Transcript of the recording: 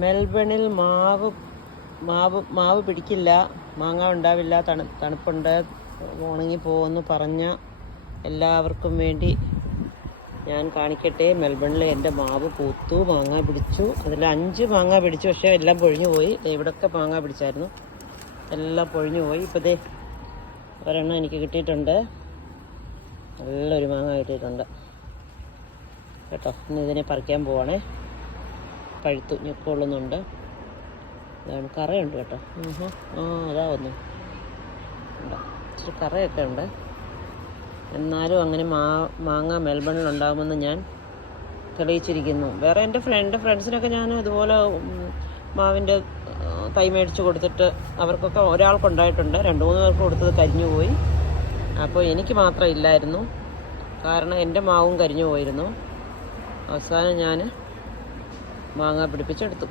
മെൽബണിൽ മാവ് മാവ് മാവ് പിടിക്കില്ല. മാങ്ങ ഉണ്ടാവില്ല. തണു തണുപ്പുണ്ട്. ഉണങ്ങി പോകുമെന്ന് പറഞ്ഞ എല്ലാവർക്കും വേണ്ടി ഞാൻ കാണിക്കട്ടെ. മെൽബണിൽ എന്റെ മാവ് പൂത്തു. മാങ്ങ പിടിച്ചു. അതിൽ അഞ്ച് മാങ്ങ പിടിച്ചു. പക്ഷേ എല്ലാം പൊഴിഞ്ഞു പോയി. ഇവിടൊക്കെ മാങ്ങ പിടിച്ചായിരുന്നു. എല്ലാം പൊഴിഞ്ഞു പോയി. ഇപ്പോൾ ദേ ഒരെണ്ണം എനിക്ക് കിട്ടിയിട്ടുണ്ട്. നല്ലൊരു മാങ്ങ കിട്ടിയിട്ടുണ്ട്. കേട്ടോ ഇന്ന് ഇതിനെ പറിക്കാൻ പോവാണേ. പഴുത്തു ഞെക്കൊള്ളുന്നുണ്ട് അതാണ് കറയുണ്ട് കേട്ടോ. ആ അതാ വന്നു. ഇച്ചിരി കറയൊക്കെ ഉണ്ട്. എന്നാലും അങ്ങനെ മാ മാങ്ങ മെൽബണിൽ ഉണ്ടാകുമെന്ന് ഞാൻ തെളിയിച്ചിരിക്കുന്നു. വേറെ എന്റെ ഫ്രണ്ട് ഫ്രണ്ട്സിനൊക്കെ ഞാൻ ഇതുപോലെ മാവിന്റെ തൈ മേടിച്ച് കൊടുത്തിട്ട് അവർക്കൊക്കെ ഒരാൾക്കുണ്ടായിട്ടുണ്ട് രണ്ട് മൂന്ന് പേർക്ക് കൊടുത്തത് കരിഞ്ഞു പോയി. അപ്പോൾ എനിക്ക് മാത്രം ഇല്ലായിരുന്നു. കാരണം എന്റെ മാവും കരിഞ്ഞു പോയിരുന്നു. അവസാനം ഞാൻ മാങ്ങ പിടിപ്പിച്ചെടുത്തു.